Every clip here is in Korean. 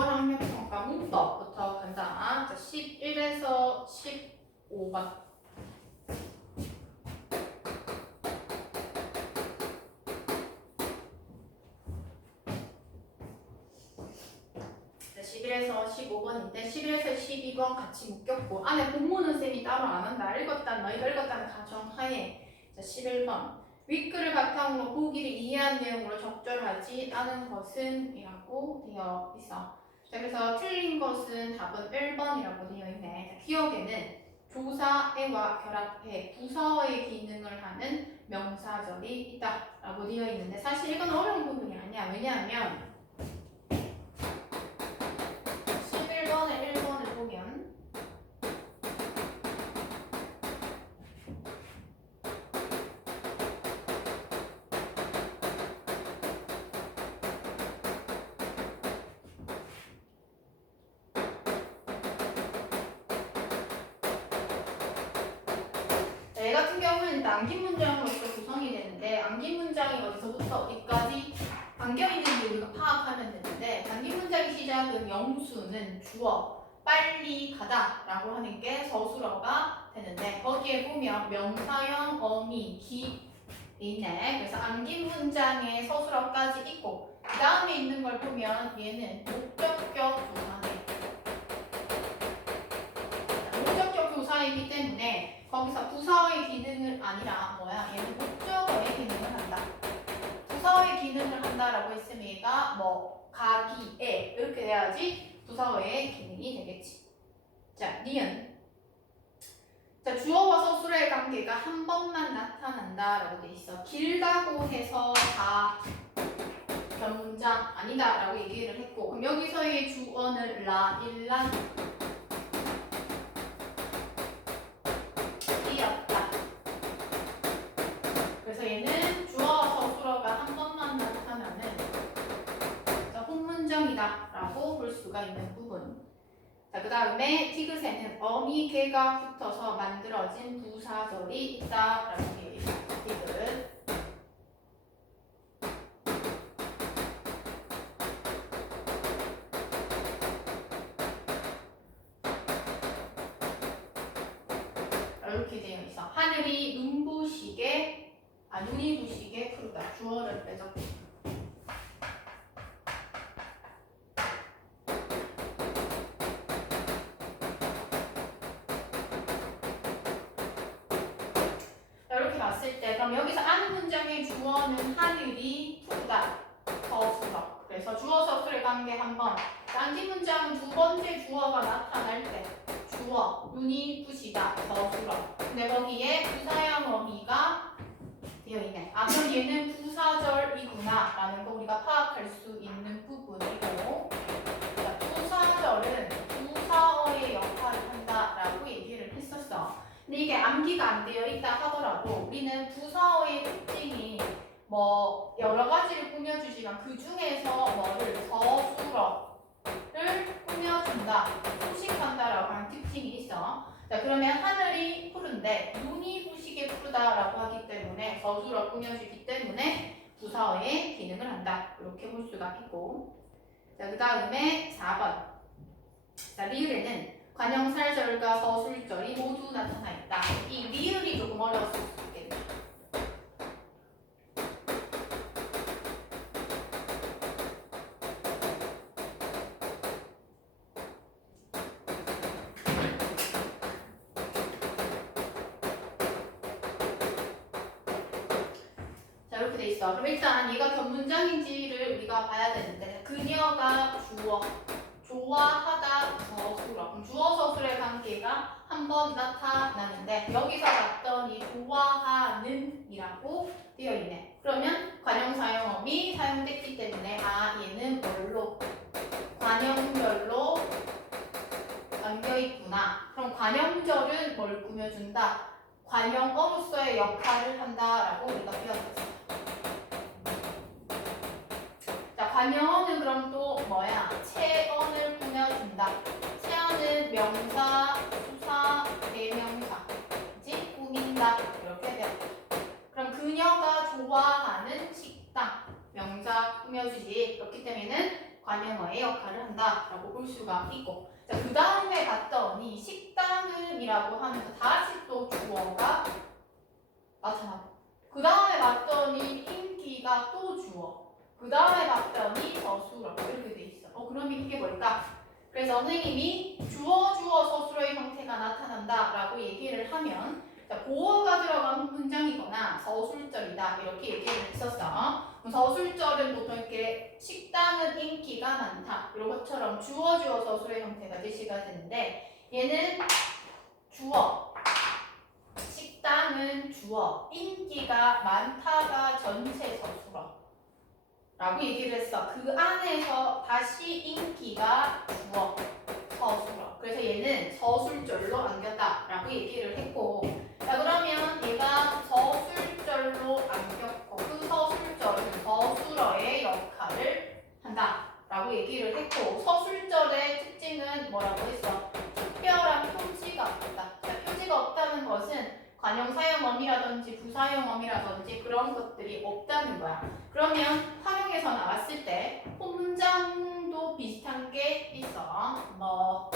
학력평가 문법부터 간다. 자, 11에서 15번. 자, 11에서 15번인데 11에서 12번 같이 묶였고 안에 본문은 쌤이 따로 안 한다. 읽었다, 너희가 읽었다는 가정하에. 자, 11번. 윗글을 바탕으로 보기를 이해한 내용으로 적절하지 않은 것은 이라고 되어 있어. 자, 그래서 틀린 것은 답은 1번이라고 되어 있네. 자, 기억에는 조사애와 결합해 부서의 기능을 하는 명사절이 있다라고 되어 있는데 사실 이건 어려운 부분이 아니야. 왜냐하면 11번에 1번을 보면 얘 같은 경우는 암긴 문장으로서 구성이 되는데 암긴 문장이 어디서부터 어디까지 담겨있는지 우리가 파악하면 되는데 담긴 문장의 시작은 영수는 주어 빨리 가다 라고 하는 게 서술어가 되는데 거기에 보면 명사형 어미 기 있네. 그래서 암긴 문장에 서술어까지 있고 그 다음에 있는 걸 보면 얘는 목적격 조사네. 목적격 조사이기 때문에 거기서 부사의 기능을 아니라 뭐야? 얘는 목적어의 기능을 한다. 부사의 기능을 한다라고 했으면 얘가 뭐 가기에 이렇게 돼야지 부사의 기능이 되겠지. 자, 니은. 자, 주어와 서술의 관계가 한 번만 나타난다라고 돼 있어. 길다고 해서 다 변문장 아니다라고 얘기를 했고, 그럼 여기서의 주어는 라, 일란 이었다. 그래서 얘는 주어와 서술어가 한 번만 나타나는 혼문장이다라고 볼 수가 있는 부분. 자, 그 다음에 티귿에는 어미 개가 붙어서 만들어진 부사절이 있다라고 되어 있습니다. 티귿. 이렇게 되어 있어. 하늘이 눈이 부시게 푸르다. 주어를 빼줬고. 이렇게 봤을 때 그럼 여기서 안 문장의 주어는 하늘이 푸르다. 서술어. 그래서 주어 서술의 관계 한번. 딴지 문장은 두 번째 주어가 나타날 때 주어, 눈이 부시다, 서술어. 근데 거기에 부사형 어미가 되어 있네. 아, 그럼 얘는 부사절이구나 라는 거 우리가 파악할 수 있는 부분이고, 자, 부사절은 부사어의 역할을 한다라고 얘기를 했었어. 근데 이게 암기가 안 되어 있다 하더라도 우리는 부사어의 특징이 뭐 여러 가지를 꾸며주지만 그 중에서 뭐를 서술어를 꾸며준다, 소식한다라고 하는 특징이 있어. 자, 그러면 하늘이 푸른데 눈이 부시게 푸르다라고 하기 때문에 서술어 꾸며주기 때문에 부사어의 기능을 한다. 이렇게 볼 수가 있고. 자, 그 다음에 4번. 자, 리을에는 관형살절과 서술절이 모두 나타나 있다. 이 리을이 조금 어려웠을 수 있겠네. 자, 이렇게 돼 있어. 그럼 일단 얘가 변문장인지를 우리가 봐야 되는데 그녀가 주어, 좋아하다, 서술어. 그럼 주어 서술의 관계가 한 번 나타나는데 여기서 봤더니 좋아하는 이라고 되어 있네. 그러면 관형사용어미 사용됐기 때문에 아, 얘는 뭘로? 관형별로 담겨있구나. 그럼 관형절은 뭘 꾸며준다? 관형어로서의 역할을 한다라고 우리가 배웠었어. 자, 관형어는 그럼 또 뭐야? 체언을 꾸며준다. 체언은 명사, 수사, 대명사, 지 꾸민다. 이렇게 배웠다. 그럼 그녀가 좋아하는 식당, 명사 꾸며주지. 그렇기 때문에는 관형어 뭐뭐뭐의 역할을 한다라고 볼 수가 있고, 자, 그 다음에 봤더니 식당은이라고 하면서 다시 또 주어가 나타나고, 그 다음에 봤더니 인기가 또 주어, 그 다음에 봤더니 서술어 이렇게 돼 있어. 그러면 이게 뭘까? 그래서 선생님이 주어 서술어의 형태가 나타난다라고 얘기를 하면, 자, 보어가 들어간 문장이거나 서술절이다 이렇게 얘기를 했었어. 서술절은 보통 이렇게 식당은 인기가 많다 이런 것처럼 주어 서술의 형태가 제시가 되는데, 얘는 주어, 식당은 주어, 인기가 많다가 전체 서술어 라고 얘기를 했어. 그 안에서 다시 인기가 주어, 서술어. 그래서 얘는 서술절로 안겼다라고 얘기를 했고, 자, 그러면 얘가 서술절로 안겼고, 그 서술절은 서술어의 역할을 한다라고 얘기를 했고, 서술절의 특징은 뭐라고 했어? 특별한 표지가 없다. 자, 표지가 없다는 것은 관용사용어미라든지 부사용어미라든지 그런 것들이 없다는 거야. 그러면 활용에서 나왔을 때 본문장도 비슷한 게 있어. 뭐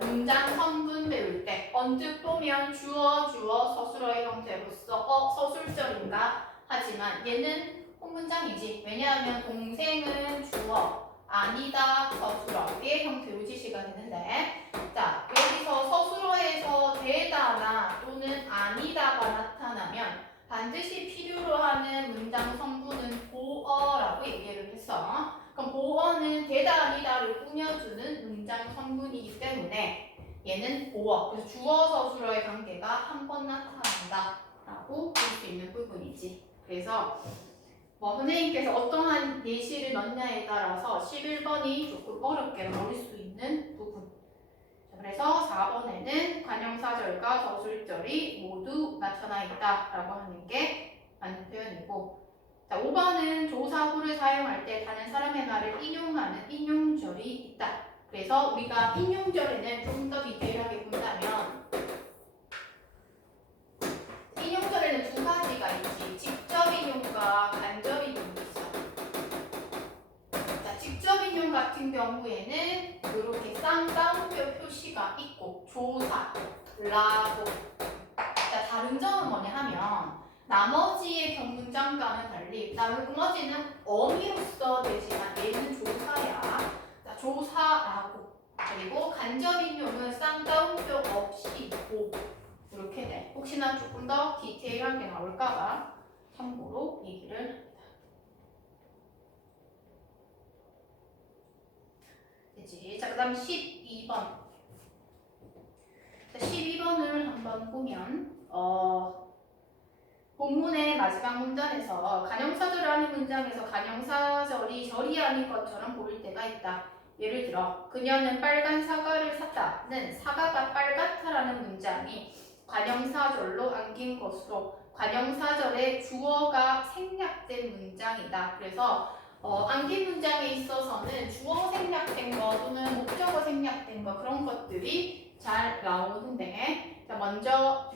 문장 성분 배울 때 언뜻 보면 주어 서술어의 형태로서 서술절인가 하지만 얘는 본문장이지. 왜냐하면 동생은 주어, 아니다 서술어의 형태로 지시가 되는데, 자, 여기서 서술어에서 되다나 또는 아니다가 나타나면 반드시 필요로 하는 문장 성분은 보어라고 얘기를 했어. 그럼 보어는 되다 아니다를 꾸며주는 문장 성분이기 때문에 얘는 보어, 그래서 주어 서술어의 관계가 한 번 나타난다라고 볼 수 있는 부분이지. 그래서 선생님께서 어떠한 예시를 넣냐에 따라서 11번이 조금 어렵게 나올 수 있는 부분. 그래서 4번에는 관용사절과 서술절이 모두 나타나 있다라고 하는 게 맞는 표현이고, 자, 5번은 조사구를 사용할 때 다른 사람의 말을 인용하는 인용절이 있다. 그래서 우리가 인용절에는 좀 더 디테일하게 본다면, 인용절에는 두 가지가 있지. 직접 인용과 간접 인용이 있어. 자, 직접 인용 같은 경우에는 이렇게 쌍따옴표 표시가 있고 조사, 라고. 자, 다른 점은 뭐냐 하면 나머지의 경문장과는 달리 나머지는 어미로서 되지만 얘는 조사야. 자, 조사라고. 그리고 간접 인용은 쌍따옴표 없이 있고 이렇게 돼. 혹시나 조금 더 디테일하게 나올까봐 참고로 얘기를 합니다. 되지? 자, 그 다음 12번. 자, 12번을 한번 보면 본문의 마지막 문장에서 관용사절하는 문장에서 관용사절이 절이 아닌 것처럼 보일 때가 있다. 예를 들어 그녀는 빨간 사과를 샀다는 사과가 빨갛다라는 문장이 관용사절로 안긴 것으로 관용사절의 주어가 생략된 문장이다. 그래서 안긴 문장에 있어서는 주어 생략된 거 또는 목적어 생략된 거 그런 것들이 잘 나오는데, 자, 먼저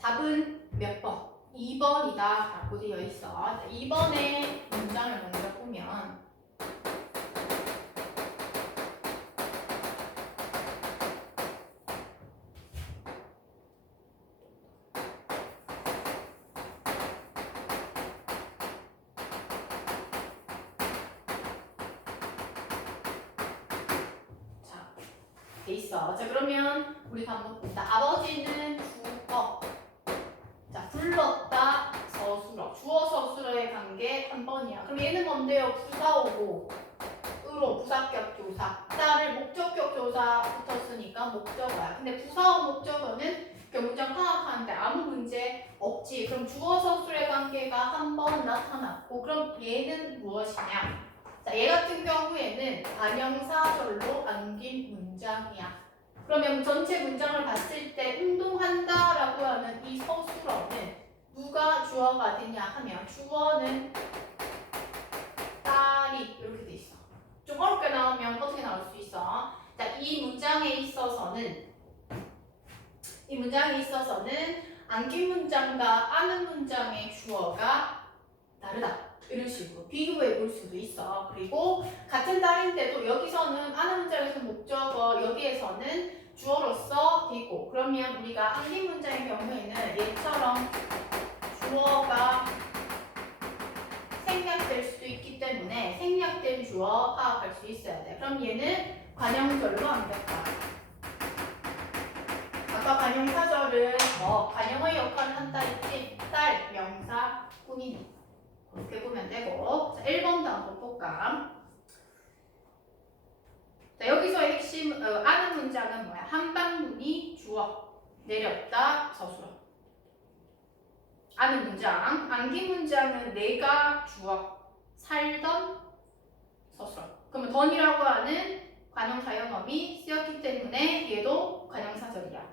답은 몇 번? 2번이다 라고 되어 있어. 2번의 문장을 먼저 보면 돼 있어. 자, 그러면 우리 한번 봅니다. 아버지는 주어. 자, 불렀다 서술어. 주어 서술어의 관계 한 번이야. 그럼 얘는 뭔데요? 부사오고 으로 부사격 조사. 따를 목적격 조사 붙었으니까 목적어야. 근데 부사어 목적어는 그 문장 파악하는데 아무 문제 없지. 그럼 주어 서술의 관계가 한 번 나타났고, 그럼 얘는 무엇이냐? 자, 얘 같은 경우에는 관형사절로 안긴 문장이야. 그러면 전체 문장을 봤을 때 운동한다라고 하는 이 서술어는 누가 주어가 되냐 하면 주어는 딸이 이렇게 돼 있어. 좀 어렵게 나오면 어떻게 나올 수 있어? 자, 이 문장에 있어서는 안긴 문장과 아는 문장의 주어가 다르다. 이런 식으로 비교해 볼 수도 있어. 그리고 같은 달인데도 여기서는 아는 문장에서 목적어, 여기에서는 주어로서 있고, 그러면 우리가 안긴 문장의 경우에는 얘처럼 주어가 생략될 수도 있기 때문에 생략된 주어 파악할 수 있어야 돼. 그럼 얘는 관형절로 안 될까? 아까 관형사절은 관형의 역할을 한다 했지? 딸, 명사, 꾸미는. 이렇게 보면 되고. 자, 1번도 한번 볼까? 자, 여기서의 핵심, 아는 문장은 뭐야? 한방문이 주어, 내렸다, 서술어. 아는 문장. 안긴 문장은 내가 주어, 살던, 서술어. 그러면 던이라고 하는 관형사용어이 쓰였기 때문에 얘도 관형사절이야.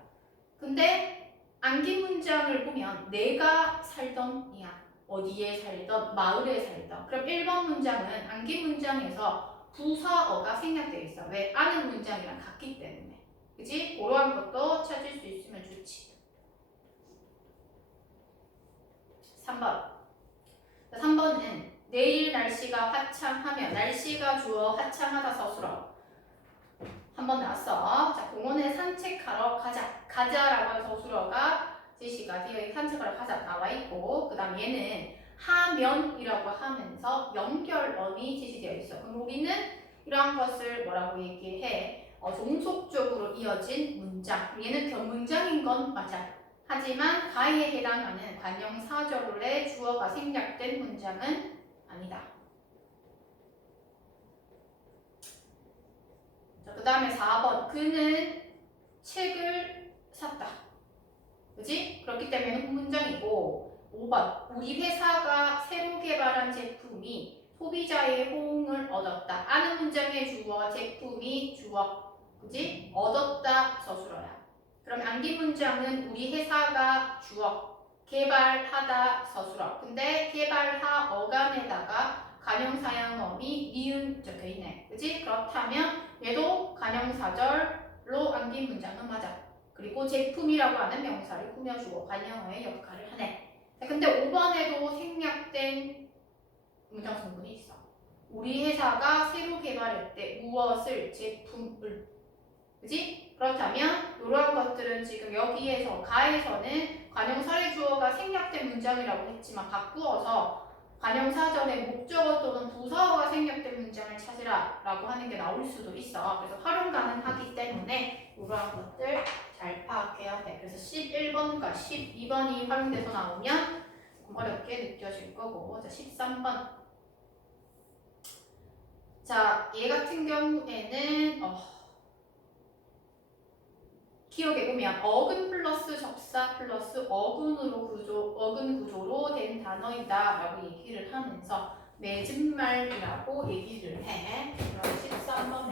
근데 안긴 문장을 보면 내가 살던이야. 어디에 살던, 마을에 살던. 그럼 1번 문장은 안긴 문장에서 부사어가 생략되어 있어. 왜? 아는 문장이랑 같기 때문에. 그지? 그러한 것도 찾을 수 있으면 좋지. 3번. 3번은 내일 날씨가 화창하면 날씨가 주어 화창하다 서술어. 한 번 나왔어. 자, 공원에 산책하러 가자. 가자라고 하는 서술어가 제시가 되어 산책하러 가자 나와 있고, 그 다음 얘는 하면이라고 하면서 연결어이 제시되어 있어. 그럼 우리는 이러한 것을 뭐라고 얘기해? 종속적으로 이어진 문장. 얘는 변문장인 건 맞아. 하지만 가에 해당하는 관형사절의 주어가 생략된 문장은 아니다. 그 다음에 4번. 그는 책을 샀다. 그지? 그렇기 때문에 문장이고. 5번. 우리 회사가 새로 개발한 제품이 소비자의 호응을 얻었다. 아는 문장의 주어, 제품이 주어. 그지? 얻었다, 서술어야. 그럼 안긴 문장은 우리 회사가 주어, 개발하다, 서술어. 근데 개발하 어간에다가 관형사용어이 니은 적혀있네. 그지? 그렇다면 얘도 관형사절로 안긴 문장은 맞아. 그리고 제품이라고 하는 명사를 꾸며주고 관형어의 역할을 하네. 근데 5번에도 생략된 문장 성분이 있어. 우리 회사가 새로 개발했대. 무엇을? 제품을. 그지? 그렇다면 이러한 것들은 지금 여기에서 가에서는 관형사의 주어가 생략된 문장이라고 했지만 바꾸어서 관형사절의 목적어 또는 부사어가 생략된 문장을 찾으라 라고 하는 게 나올 수도 있어. 그래서 활용 가능하기 때문에 이러한 것들 잘 파악해야 돼. 그래서 11번과 12번이 활용돼서 나오면 어렵게 느껴질 거고. 자, 13번. 자, 얘 같은 경우에는 기억해보면 어근 플러스 접사 플러스 어근 구조로 된 단어이다 라고 얘기를 하면서 맺은 말이라고 얘기를 해. 그럼 13번에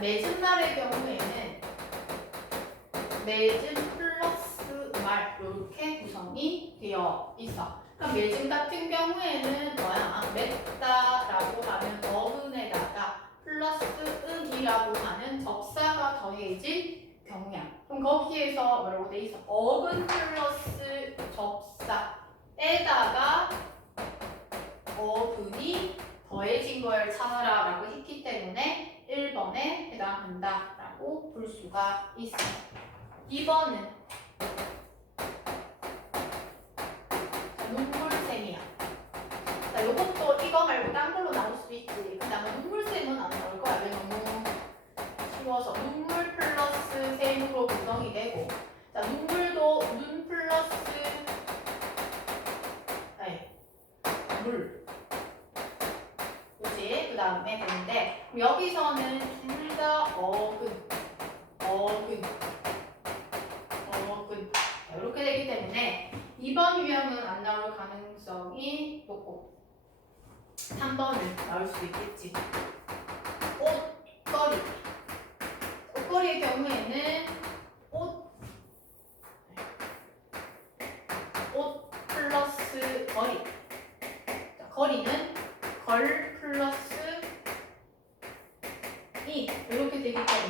맺은 말의 경우에는 맺은 플러스 말 이렇게 구성이 되어 있어. 그럼 맺은 같은 경우에는 뭐야? 맺다라고 하는 어근에다가 플러스 은이라고 하는 접사가 더해진 경우야. 그럼 거기에서 뭐라고 돼 있어? 어근 플러스 접사에다가 어근이 더해진 걸 찾아라 라고 했기 때문에 1번에 해당한다 라고 볼 수가 있어. 2번은 눈물샘이야. 자, 요것도 이거 말고 딴 걸로 나올 수도 있지. 근데 아마 눈물샘은 안 나올 거야. 왜? 너무 쉬워서. 눈물 플러스 샘으로 구성이 되고, 자, 눈물도 눈 플러스 물. 그치? 그 다음에 되는데, 여기서는 둘 다 어근. 이렇게 되기 때문에 2번 유형은 안 나올 가능성이 높고 3번은 나올 수 있겠지. 옷걸이. 옷걸이의 경우에는 옷 플러스 거리. 자, 거리는 걸 플러스 이 이렇게 되기 때문에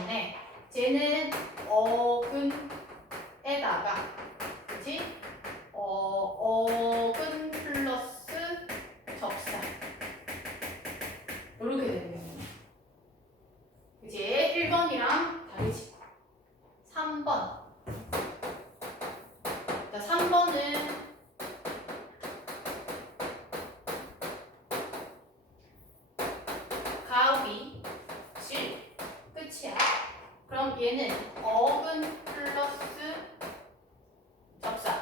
얘는 어근 플러스 접사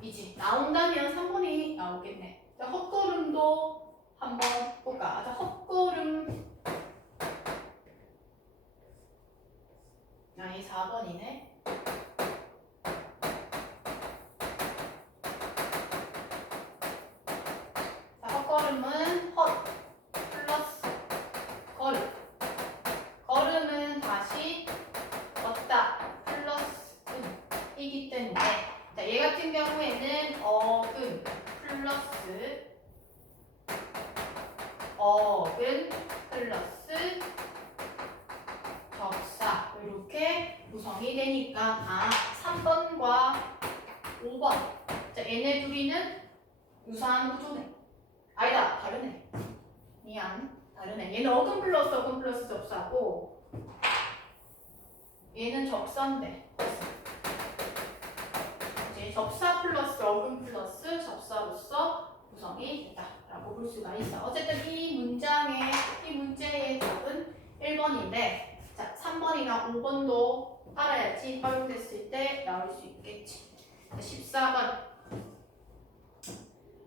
이지. 나온다면 3번이 나오겠네. 자, 헛걸음도 한번 볼까? 자, 헛걸음. 이 4번이네. 자, 헛걸음은 헛 플러스 걸음. 걸음은 다시 걷다 플러스 이기 때문에 자, 얘 같은 경우에는 어근 플러스 어근 플러스 접사 이렇게 구성이 되니까 3번과 5번 자, 얘네 둘이는 유사한 구조네. 아니다, 다르네. 미안, 다르네. 얘는 어근 플러스 접사고 얘는 접사인데 이제 접사 플러스 어근 플러스 접사로서 구성이 됐다라고 볼 수가 있어. 어쨌든 이 문제의 답은 1번인데 자, 3번이나 5번도 알아야지 활용됐을 때 나올 수 있겠지. 자, 14번.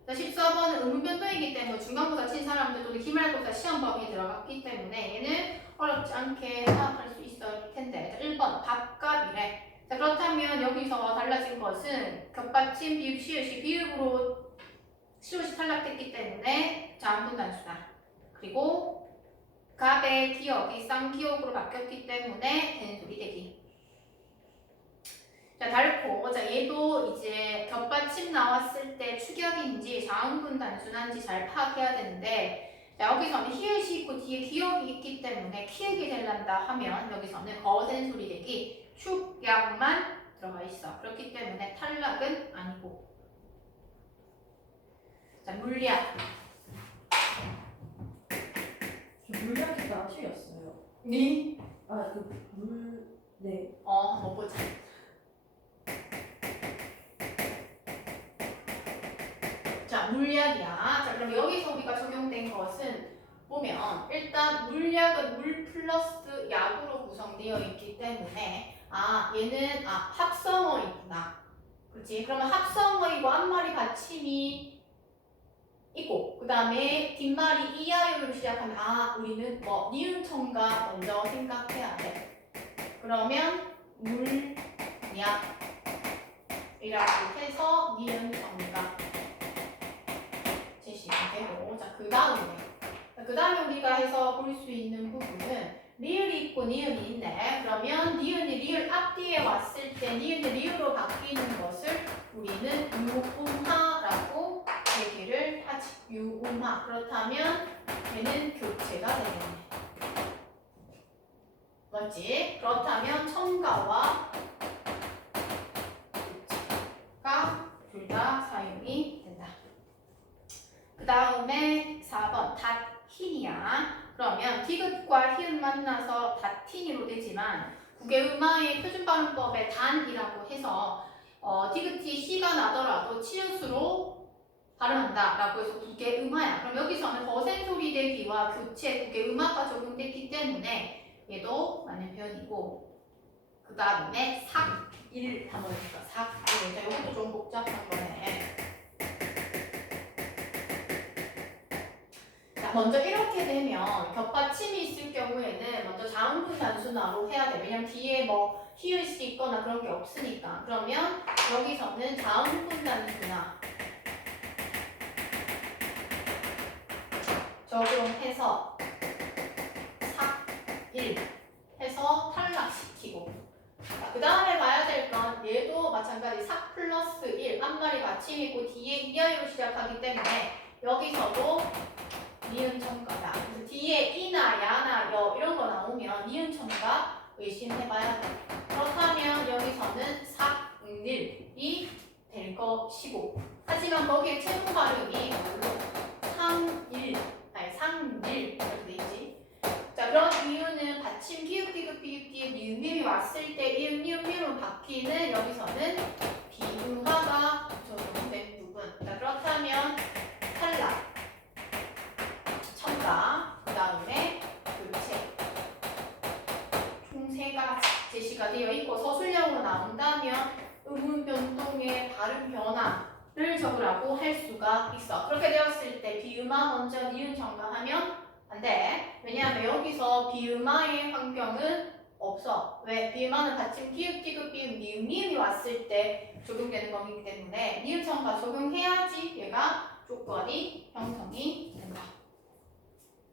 자, 14번은 의문변동이기 때문에 중간고사 친 사람들 또는 기말고사 시험 범위에 들어갔기 때문에 얘는 어렵지 않게 생각할 수 있을 텐데. 자, 1번 밥값이래. 자, 그렇다면 여기서 달라진 것은 겹받침 비읍 시옷이 비읍으로 시옷이 탈락됐기 때문에 자음분 단수다. 그리고 갑의 기억이 쌍기억으로 바뀌었기 때문에 된소리 되기. 자, 달코. 자, 얘도 이제 겹받침 나왔을 때 추격인지 자음분 단순한지 잘 파악해야 되는데 자, 여기서는 히읗이 있고 뒤에 기억이 있기 때문에 키읔이 될란다 하면 여기서는 거센 소리 되기 축약만 들어가 있어. 그렇기 때문에 탈락은 아니고. 자, 물리학. 물량기가 틀렸어요. 니? 네. 한번 보자. 자, 물약이야. 자, 그럼 여기서 우리가 적용된 것은 보면 일단 물약은 물 플러스 약으로 구성되어 있기 때문에 얘는 합성어이구나. 그렇지? 그러면 합성어이고 앞말이 받침이 있고 그 다음에 뒷말이 이하율로 시작하면 우리는 뭐 니은청가 먼저 생각해야 돼. 그러면 물약이라고 해서 니은청가 제시가 되고 자, 그 다음에 우리가 해서 볼 수 있는 부분은 리을이 있고 니은이 있네. 그러면 니은이 리을 앞뒤에 왔을 때 니은이 리을로 바뀌는 것을 우리는 유음하라고 얘기를 하지. 유음하. 그렇다면 얘는 교체가 되겠네. 맞지? 그렇다면 청가와 교체가 둘 다 사용이 된다. 그 다음에 4번 닷힌이야. 그러면 디귿과 히읗 만나서 닷힌이로 되지만 국외음화의 표준발음법에 단이라고 해서 디귿이 C가 나더라도 치읓으로 발음한다 라고 해서 국외음화야. 그럼 여기서는 거센 소리 대기와 교체 국외음화가 적용됐기 때문에 얘도 맞는 표현이고 그 다음에 삭일 한번 해볼까. 삭일. 이것도 좀 복잡한 거네. 먼저 이렇게 되면 겹받침이 있을 경우에는 먼저 자음분 단순화로 해야 돼. 왜냐면 뒤에 뭐 히읗이 있거나 그런 게 없으니까. 그러면 여기서는 자음분 단순화 적용해서 삭일 해서 탈락시키고 그 다음에 봐야 될 건 얘도 마찬가지 삭 플러스 1 앞말이 받침이 있고 뒤에 이하율로 시작하기 때문에 여기서도 니은청가다. 그래서 뒤에 이나 야나 여 이런 거 나오면 니은청가 의심해봐야 돼. 그렇다면 여기서는 삭일이 될 것이고 하지만 거기에 최종 발음이 상일 이렇게 돼 있지. 자, 그런 이유는 받침 기읍 디귿 비읍 디귿 니은 미음이 왔을 때 이음 니은 미음으로 바뀌는 여기서는 비음화가 적용된 부분. 자, 그렇다면 탈락 그 다음에 교체 를 적으라고 할 수가 있어. 그렇게 되었을 때 비음아 먼저 니은 첨가하면 안 돼. 왜냐하면 여기서 비음아의 환경은 없어. 왜? 비음아는 받침 기읍, 디귿, 비읍, 니은, 미음이 왔을 때 적용되는 거기 때문에 니은 첨가 적용해야지 얘가 조건이 형성이 된다.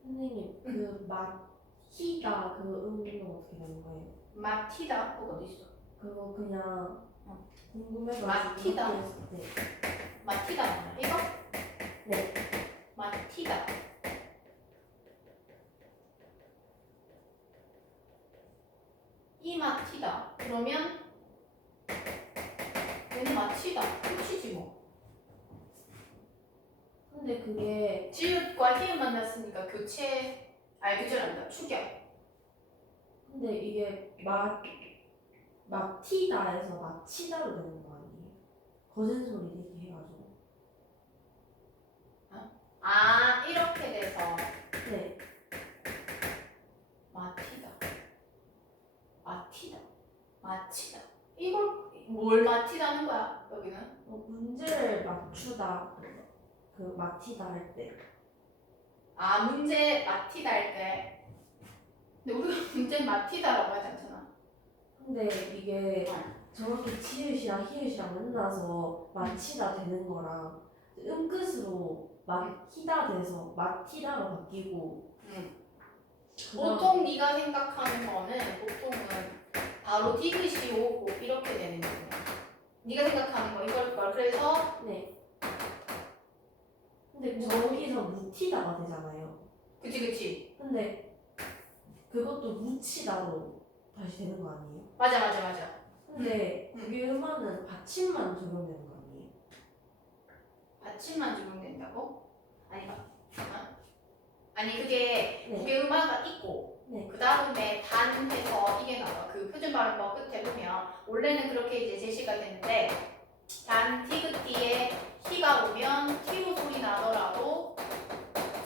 선생님 그 마티다 그 음은 어떻게 되는 거예요? 마티다. 그거 어디 있어? 그거 그냥 궁금해서 마티다. 했을 때 마티다 뭐야? 이거? 네. 마티다. 이 마티다. 그러면 얘는 마티다. 끝이지 뭐. 근데 그게 지읒과 히읗 만났으니까 교체. 아니 교체란다. 축약. 근데 이게 마티다에서 마치다로 되는 거 아니에요? 거센 소리 내게 해가지고. 아 이렇게 돼서 네. 마티다. 마티다. 마치다. 이걸 뭘 마티다는 거야? 여기는? 문제를 맞추다 그 마티다 할 때. 아 문제 마티다 할 때. 근데 우리가 문제 마티다라고 하지 않잖아. 근데 이게 저렇게 지읒이랑 히읗이랑 만나서 마치다 되는 거랑 음끝으로 마티다 돼서 마티다로 바뀌고. 보통 네가 생각하는 거는 보통은 바로 디귿이 오고 이렇게 되는 거야. 네가 생각하는 거 이걸 걸. 그래서 네. 근데 저기서 무티다가 되잖아요. 그치. 근데 그것도 무치다로 다시 되는 거 아니에요? 맞아. 근데 그게 음화는 받침만 적용되는 거 아니에요? 받침만 적용된다고? 아니 그게 네. 두개 음화가 있고 네. 그 다음에 단해서 이게 나와. 그 표준 발음법 끝에 보면 원래는 그렇게 이제 제시가 되는데 단 디귿 뒤에 히가 오면 티로 소리 나더라도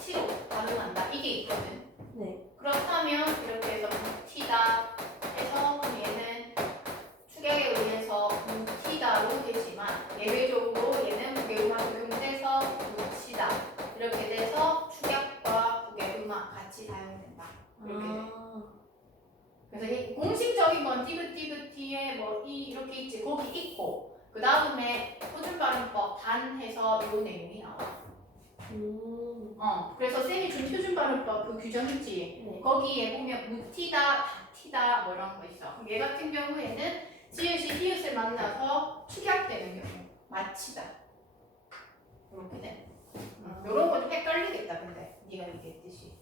티로 발음한다. 이게 있거든. 네. 그렇다면 이렇게 해서 무티다 해서 그럼 얘는 축약에 의해서 무티다로 되지만 예외적으로 얘는 부계음화 적용돼서 무치다 이렇게 돼서 축약과 부계음화 같이 사용된다. 이렇게 돼. 그래서 이 공식적인 건 디귿 뒤에 뭐 이렇게 있지 거기 있고 그 다음에 표준 발음법 단 해서 요 내용이 나와. 그래서 쌤이 준 표준 발음법 그 규정 있지. 네. 거기에 보면 무티다, 다티다 뭐 이런 거 있어. 그럼 얘 같은 경우에는 지읒이 히읗을 만나서 축약되는 경우 마치다 이렇게 돼. 이런 거 좀 헷갈리겠다. 근데 네가 얘기했듯이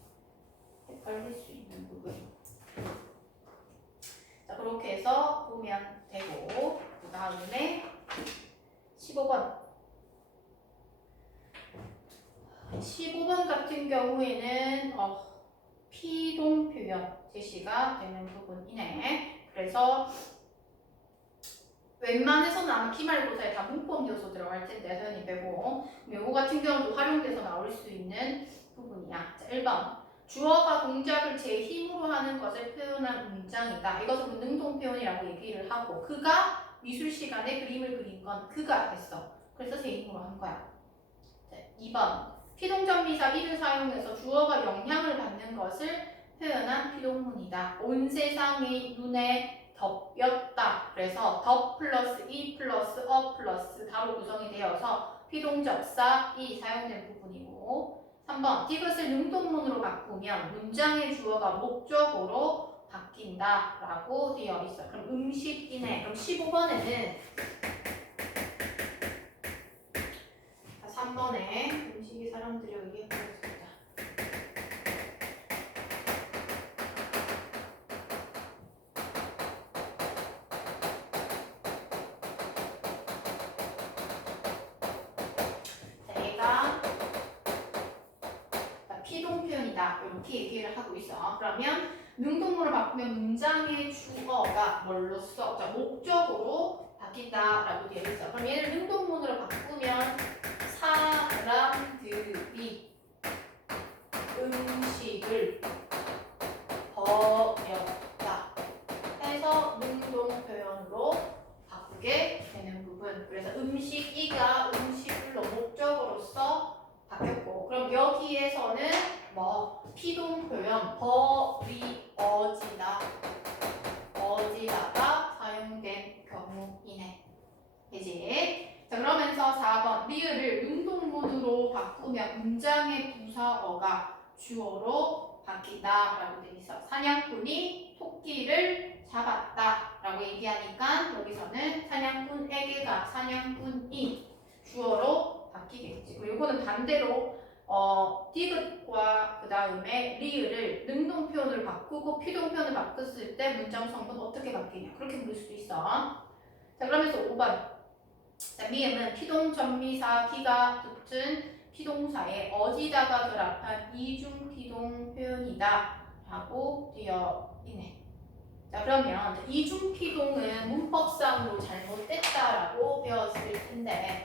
헷갈릴 수 있는 부분. 자 그렇게 해서 보면 되고 그 다음에 15번. 15번 같은 경우에는 피동 표현 제시가 되는 부분이네. 그래서 웬만해서는 아마 기말고사에 다 문법 요소 들어갈 텐데 서연이 빼고 요거 같은 경우도 활용돼서 나올 수 있는 부분이야. 자, 1번 주어가 동작을 제 힘으로 하는 것을 표현한 문장이다. 이것은 능동 표현이라고 얘기를 하고 그가 미술 시간에 그림을 그린 건 그가 했어. 그래서 제 힘으로 한 거야. 자, 2번 피동전미사 이를 사용해서 주어가 영향을 받는 것을 표현한 피동문이다. 온 세상이 눈에 덮였다. 그래서 덮 플러스 이 플러스 어 플러스 다로 구성이 되어서 피동접사 이 사용된 부분이고 3번 디귿을 능동문으로 바꾸면 문장의 주어가 목적으로 바뀐다 라고 되어 있어. 그럼 음식이네. 그럼 15번에는 3번에 음식이 사람들이 의기에 보였습니다. 자, 얘가 피동 표현이다. 이렇게 얘기를 하고 있어. 그러면 능동문을 바꾸면 문장의 주어가 뭘로써? 자, 목적으로 바뀐다라고 되어 있어. 그럼 얘를 능동문으로 바꾸면 사람들이 음식을 버렸다 해서 능동 표현으로 바꾸게 되는 부분. 그래서 음식이가 음식 리을을 능동문으로 바꾸면 문장의 부사어가 주어로 바뀐다라고 돼 있어. 사냥꾼이 토끼를 잡았다라고 얘기하니까 여기서는 사냥꾼에게가 사냥꾼이 주어로 바뀌겠지. 그리고 이거는 반대로 디귿과 그 다음에 리을을 능동 표현을 바꾸고 피동 표현을 바꿨을 때 문장 성분 어떻게 바뀌냐 그렇게 물을 수도 있어. 자, 그러면서 5번. 자, 미음은 피동 전미사 기가 붙은 피동사에 어디다가 결합한 이중 피동 표현이다 라고 되어 있네. 자, 그러면 이중 피동은 문법상으로 잘못됐다라고 배웠을 텐데,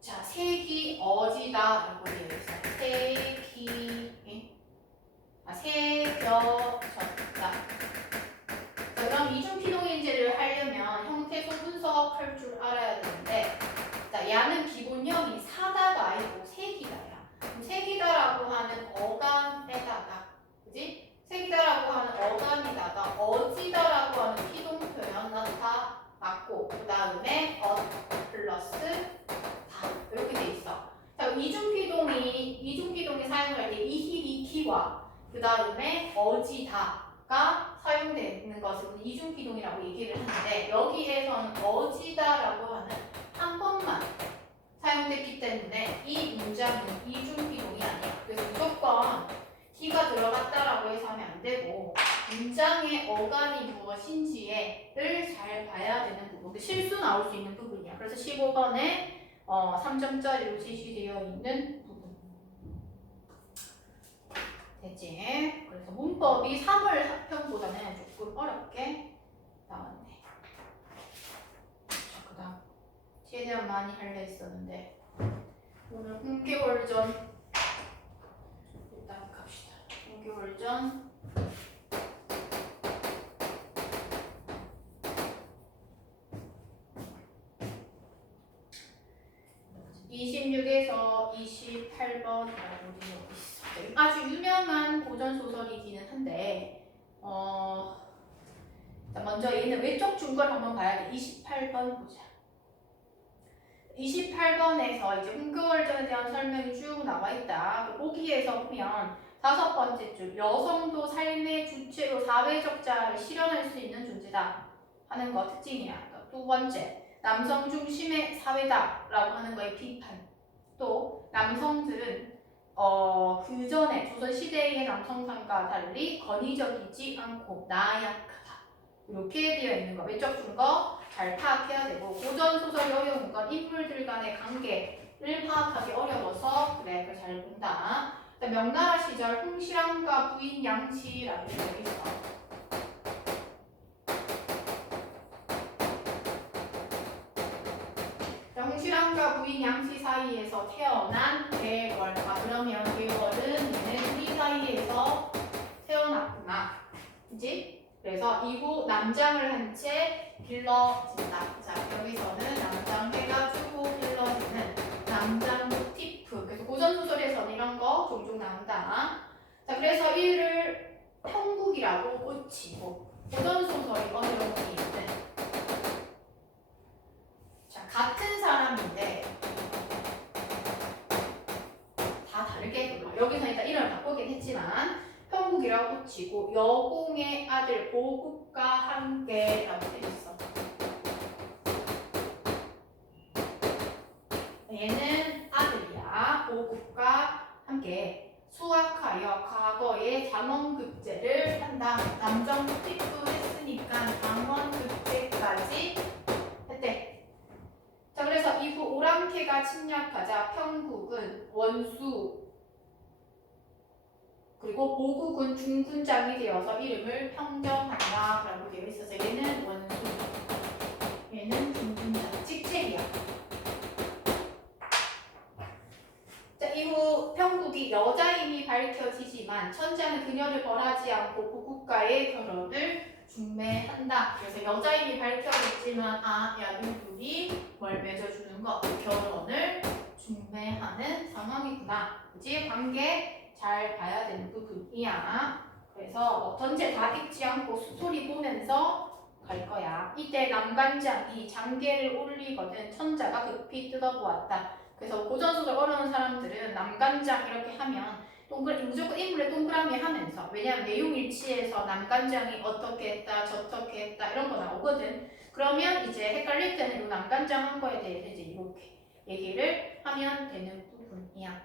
자, 색이 어디다라고 되어 있어. 새겨졌다. 그럼 이중 피동인지를 하려면 형태소 분석할 줄 알아야 되는데, 자, 야는 기본형이 사다가 아니고 색이다야. 색이다라고 하는 어감에다가, 그지? 색이다라고 하는 어감에다가 어지다라고 하는 피동 표현 다 맞고, 그 다음에 플러스 다 이렇게 돼 있어. 자, 이중피동이 사용을 할 때 이히리키와 그 다음에 어지다가 사용되는 것을 이중피동이라고 얘기를 하는데, 여기에서는 어지다라고 하는 한 번만 사용됐기 때문에 이 문장은 이중피동이 아니야. 그래서 무조건 기가 들어갔다라고 해서 하면 안 되고, 문장의 어감이 무엇인지를 잘 봐야 되는 부분, 실수 나올 수 있는 부분이야. 그래서 15번에 3점짜리로 제시되어 있는 부분. 됐지? 그래서 문법이 3월 학평보다는 조금 어렵게 나왔네. 자, 그 다음. 최대한 많이 하려 했었는데, 오늘 공개월전 일단 갑시다. 공개월전 26에서 28번이라고 되어 있어. 아주 유명한 고전 소설이기는 한데, 자, 먼저 얘는 외적 준걸 한번 봐야 돼. 28번 보자. 28번에서 이제 흥겨월전에 대한 설명이 쭉 나와 있다. 거기에서 보면 5번째 줄, 여성도 삶의 주체로 사회적 자아를 실현할 수 있는 존재다 하는 거 특징이야. 또 2번째, 남성 중심의 사회다라고 하는 거에 비판. 또 남성들은 그 전에 조선 시대의 남성상과 달리 권위적이지 않고 나약하다. 이렇게 되어 있는 거. 외적 준거 잘 파악해야 되고, 고전 소설이 어려운 건 인물들 간의 관계를 파악하기 어려워서 그래, 그걸 잘 본다. 명나라 시절 홍실랑과 부인 양치라는 적이 있어. 홍실랑과 부인 양치 사이에서 태어난 대월. 그러면 대월은 얘는 우리 사이에서 태어났구나. 그치? 그래서 이후 남장을 한 채 길러진다. 자, 여기서는 남장 해가지고 길러지는 남장 모티프. 그래서 고전소설에서는 이런 거 종종 나온다. 자, 그래서 이를 형국이라고 고치고, 고전소설이 어려운 게 있는. 자, 같은 사람인데 다 다르게 불러. 여기서 일단 이름을 바꾸긴 했지만 형국이라고 치고, 여공의 아들 보국과 함께라고 되어 있어. 얘는 아들이야. 보국과 함께 수학하여 과거의 장원급제를 한다. 남정 모티프 했으니까 장원급제까지 했대. 자, 그래서 이후 오랑캐가 침략하자 평국은 원수, 그리고 보국은 중군장이 되어서 이름을 평정한다 라고 되어 있어서 얘는 원수, 얘는 중군장, 직책이야. 자, 이후 평국이 여자임이 밝혀지지만 천자는 그녀를 벌하지 않고 보국과의 결혼을 중매한다. 그래서 여자임이 밝혀졌지만 야윤둘이 뭘 맺어주는 거, 결혼을 중매하는 상황이구나. 그치? 관계 잘 봐야 되는 부분이야. 그래서 전체 다 읽지 않고 스토리 보면서 갈 거야. 이때 남간장이 장계를 올리거든 천자가 급히 뜯어보았다. 그래서 고전소설 어려운 사람들은 남간장 이렇게 하면 무조건 인물에 동그라미 하면서, 왜냐하면 내용 일치해서 남간장이 어떻게 했다 저떻게 했다 이런 거 나오거든. 그러면 이제 헷갈릴 때는 이 남간장 한 거에 대해서 이제 이렇게 얘기를 하면 되는 부분이야.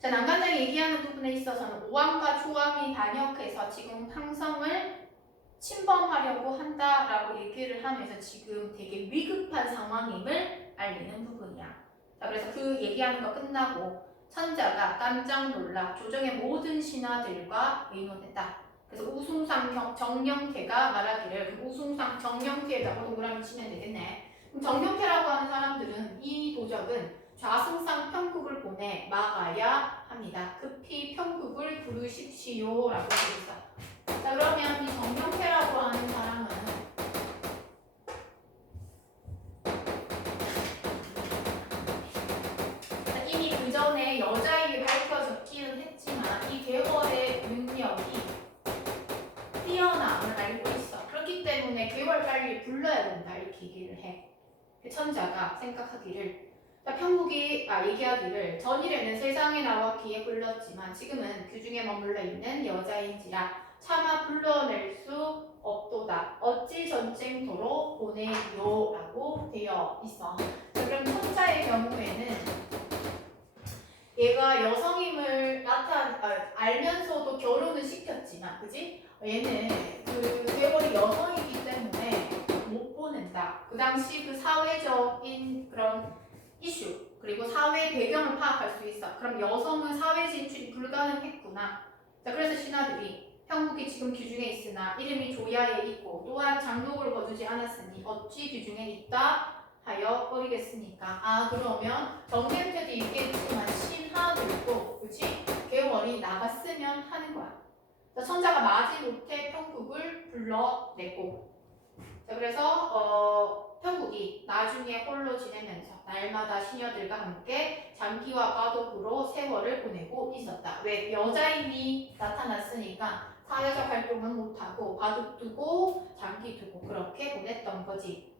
자, 남간장이 얘기하는 부분에 있어서는 오왕과 초왕이 반역해서 지금 황성을 침범하려고 한다라고 얘기를 하면서 지금 되게 위급한 상황임을 알리는 부분이야. 자, 그래서 그 얘기하는 거 끝나고 천자가 깜짝 놀라 조정의 모든 신하들과 의논했다. 그래서 우승상 정령태가 말하기를, 그 우승상 정령태에다가 동그라미 치면 되겠네. 그럼 정령태라고 하는 사람들은 이 도적은 좌승상 편국을 보내 막아야 합니다. 급히 편국을 부르십시오라고 되어 있어. 자, 그러면 이 정령태라고 하는 사람은 이미 그 전에 여자에게 밝혀졌기는 했지만 이 계월의 능력이 뛰어남을 알고 있어. 그렇기 때문에 계월 빨리 불러야 된다 이렇게 얘기를 해. 천자가 생각하기를, 편국이 얘기하기를 전일에는 세상에 나와 귀에 불렀지만 지금은 그 중에 머물러 있는 여자인지라 차마 불러낼 수 없도다. 어찌 전쟁터로 보내요라고 되어 있어. 그럼 천자의 경우에는 얘가 여성임을 알면서도 결혼을 시켰지만, 그지? 얘는 그 계월이 여성이기 때문에 못 보낸다. 그 당시 그 사회적인 그런 이슈 그리고 사회 배경을 파악할 수 있어. 그럼 여성은 사회 진출이 불가능했구나. 자, 그래서 신하들이 편국이 지금 규중에 있으나 이름이 조야에 있고 또한 장록을 거두지 않았으니 어찌 규중에 있다 하여 버리겠습니까? 그러면 정쟁태도 얘기했지만 신하들도 그치? 계월이 나갔으면 하는 거야. 자, 천자가 마지못해 편국을 불러내고, 자, 그래서 편국이 나중에 홀로 지내면서 날마다 시녀들과 함께 장기와 바둑으로 세월을 보내고 있었다. 왜? 여자인이 나타났으니까 사회적 활동은 못하고 바둑 두고 장기 두고 그렇게 보냈던 거지.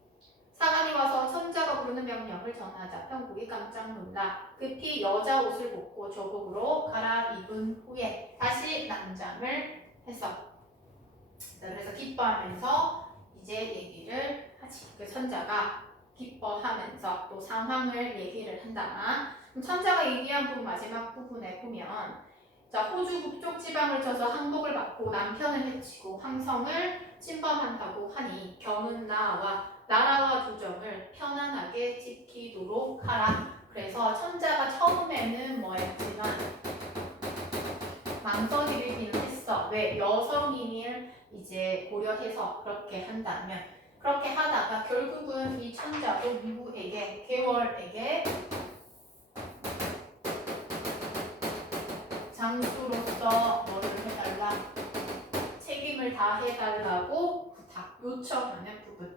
사관이 와서 천자가 부르는 명령을 전하자 편국이 깜짝 놀라 급히 여자 옷을 벗고 조복으로 갈아입은 후에 다시 남장을 했어. 자, 그래서 기뻐하면서 이제 얘기를 하지. 그 천자가 기뻐하면서 또 상황을 얘기를 한다. 그럼 천자가 얘기한 부분 마지막 부분에 보면, 자, 호주 북쪽 지방을 쳐서 항복을 받고 남편을 해치고 황성을 침범한다고 하니 경은 나라와 조정을 편안하게 지키도록 하라. 그래서 천자가 처음에는 뭐였지만 망설이기는 했어. 왜? 여성임을 이제 고려해서 그렇게 한다면, 그렇게 하다가 결국은 이 천자도 누구에게, 계월에게 장수로서 뭐를 해달라? 책임을 다해달라고 부탁, 요청하는 부분.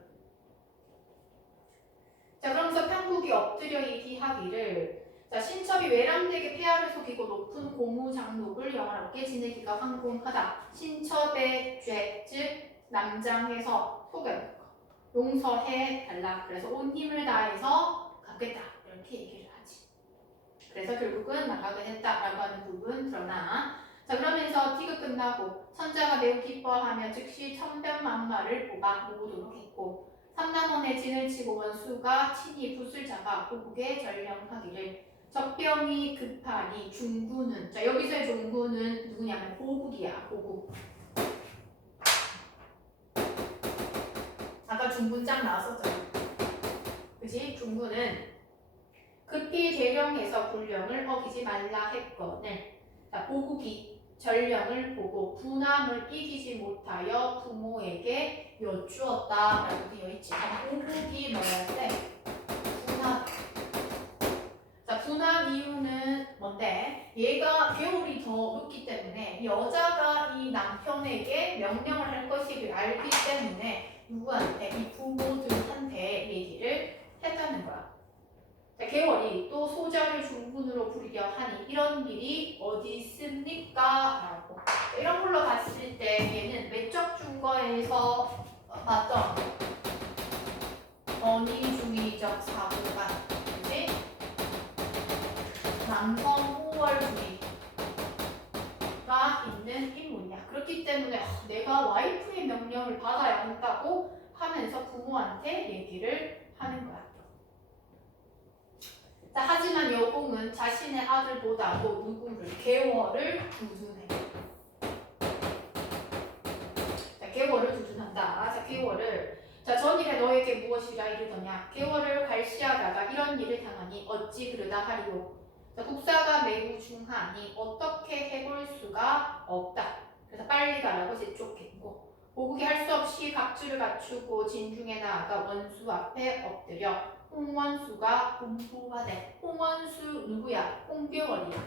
자, 그러면서 편국이 엎드려 얘기하기를, 자, 신첩이 외람되게 폐하를 속이고 높은 고무 장록을 영화롭게 지내기가 황공하다. 신첩의 죄, 즉 남장해서 속여 용서해 달라. 그래서 온 힘을 다해서 갚겠다. 이렇게 얘기를 하지. 그래서 결국은 나가게 됐다라고 하는 부분 드러나. 자, 그러면서 티가 끝나고 천자가 매우 기뻐하며 즉시 천변만마를 뽑아 모으도록 했고, 삼남원의 진을 치고 원수가 친히 붓을 잡아 고국에 전령하기를 적병이 급하니 중구는, 자, 여기서의 중구는 누구냐면 고국이야. 고국. 아까 중군장 나왔었잖아. 그치? 중구는 급히 대령해서 군령을 어기지 말라 했거늘, 자, 고국이 전령을 보고 분함을 이기지 못하여 부모에게 여쭈었다라고 되어 있지. 고국이 뭐야 돼? 분함. 자, 분함 이유는 뭔데? 얘가 계월이 더 높기 때문에 여자가 이 남편에게 명령을 할 것이길 알기 때문에 누구한테? 이 부모들한테 얘기를 했다는 거야. 자, 계월이 또 소자를 중군으로 부리려 하니 이런 일이 어디 있습니까? 라고. 이런 걸로 봤을 때 얘는 외적 증거에서 봤던 권위주의적 사고가 그지? 남성 호월주의가 있는 인물이야. 그렇기 때문에 내가 와이프의 명령을 받아야 한다고 하면서 부모한테 얘기를 하는 거야. 자, 하지만 여공은 자신의 아들보다도 누구를 계월을 두둔해. 자, 계월을 두둔한다. 자, 계월을 전일에 너에게 무엇이라 이르더냐. 계월을 괄시하다가 이런 일을 당하니 어찌 그러다 하리요. 자, 국사가 매우 중하니 어떻게 해볼 수가 없다. 그래서 빨리 가라고 재쫓겠고 보국이 할 수 없이 각주를 갖추고 진중에 나아가 원수 앞에 엎드려 홍원수가 분부하되 홍원수 누구야? 홍계월이야.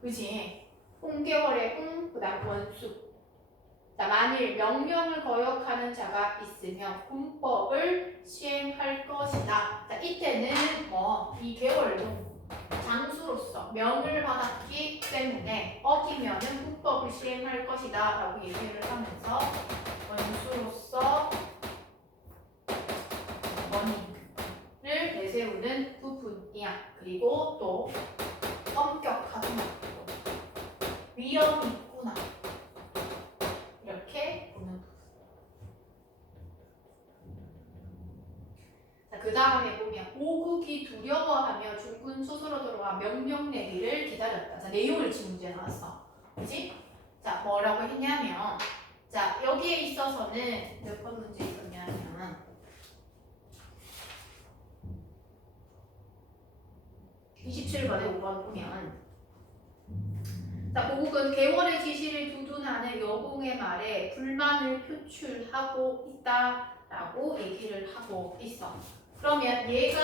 그지? 홍계월의 홍, 그 다음 원수. 자, 만일 명령을 거역하는 자가 있으면 군법을 시행할 것이다. 자, 이때는 이 계월도 장수로서 명을 받았기 때문에 어기면은 군법을 시행할 것이다 라고 얘기를 하면서 원수로서 원인을 내세우는 부분이야. 그리고 또 엄격하구나, 위험이 있구나, 이렇게 보는 부분. 자, 그 다음에 보면 오국이 두려워하며 중군 스스로 들어와 명령 내리를 기다렸다. 자, 내용을 지금 문제 나왔어. 그지? 자, 뭐라고 했냐면, 자, 여기에 있어서는 몇 번 문제 있었냐면 27번에 5번 보면, 자, 보국은 계월의 지시를 두둔하는 여공의 말에 불만을 표출하고 있다라고 얘기를 하고 있어. 그러면 얘가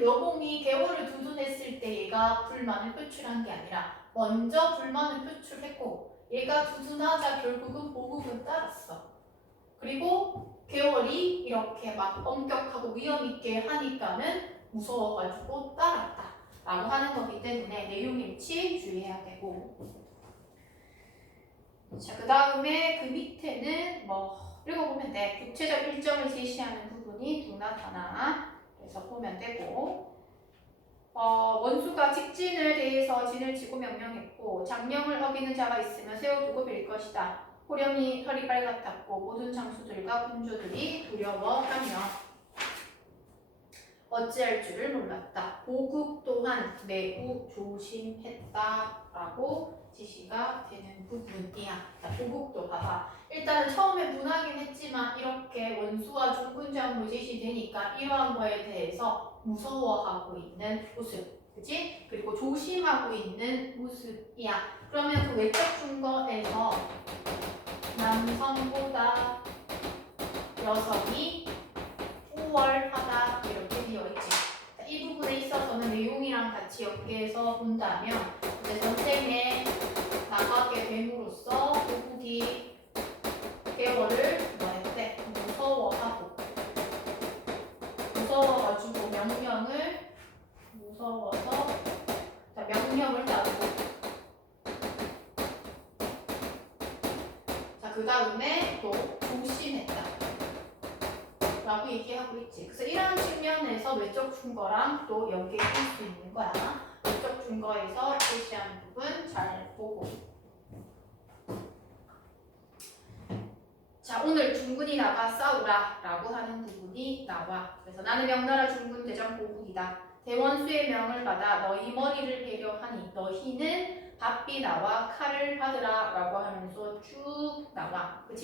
여공이 계월을 두둔했을 때 얘가 불만을 표출한 게 아니라 먼저 불만을 표출했고 얘가 두둔하자 결국은 보국은 따랐어. 그리고 계월이 이렇게 막 엄격하고 위험 있게 하니까는 무서워가지고 따랐다 라고 하는 거기 때문에 내용 일치 주의해야 되고, 자, 그 다음에 그 밑에는 읽어보면 돼. 구체적 일정을 제시하는 부분이 쭉 나타나. 그래서 보면 되고, 원수가 직진에 대해서 진을 치고 명령했고 장령을 어기는 자가 있으면 세워두고 빌 것이다. 호령이 혈이 빨갛았고 모든 장수들과 군주들이 두려워하며 어찌할 줄을 몰랐다. 보국 또한 매우 조심했다라고 지시가 되는 부분이야. 자, 보국도 봐봐. 일단은 처음에 분하긴 했지만 이렇게 원수와 중군장으로 지시되니까 이러한 거에 대해서 무서워하고 있는 모습, 그치? 그리고 조심하고 있는 모습이야. 그러면 그 외적 증거에서 남성보다 여성이 우월하다 이렇게 되어 있지. 자, 이 부분에 있어서는 내용이랑 같이 연계해서 본다면 이제 전쟁에 나가게 됨으로써 보국이 계월을 뭐했대? 무서워가지고 명령을 따르고, 자, 그 다음에 또 조심했다 라고 얘기하고 있지. 그래서 이런 측면에서 외적 증거랑 또 연계될 수 있는 거야. 외적 증거에서 제시한 부분 잘 보고. 자, 오늘 중군이 나가 싸우라 라고 하는 부분이 나와. 그래서 나는 명나라 중군 대장 보국이다. 대원수의 명을 받아 너희 머리를 배려하니 너희는 바삐 나와 칼을 받으라 라고 하면서 쭉 나와. 그치?